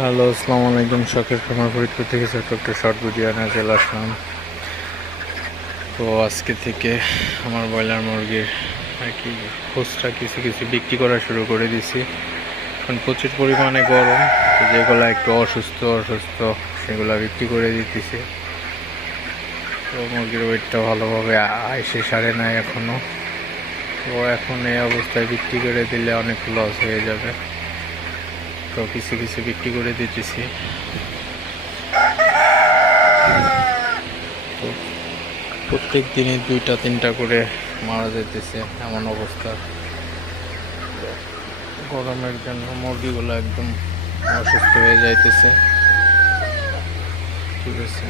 Hello, আসসালামু আলাইকুম। শখের খামার ফরিদপুর থেকে ছোট্ট একটা শর্ট ভিডিও নিয়ে চলে আসলাম। তো আজকে থেকে আমার ব্রয়লার মুরগির আর কি খুচরা কিছু কিছু বিক্রি করা শুরু করে দিছি। এখন প্রচুর পরিমাণে গরম, তো যেগুলো একটু অসুস্থ অসুস্থ সেগুলো বিক্রি করে দিতেছি। তো মুরগির ওয়েটটা ভালোভাবে এসে সারে নাই এখনও। তো এখন এই অবস্থায় বিক্রি করে দিলে অনেক লস হয়ে যাবে, তো কিছু কিছু বিক্রি করে দিতেছি। তো প্রত্যেক দিনই 2টা 3টা করে মারা যাইতেছে, এমন অবস্থা। গরমের জন্য মুরগিগুলো একদম অসুস্থ হয়ে যাইতেছে। ঠিক আছে।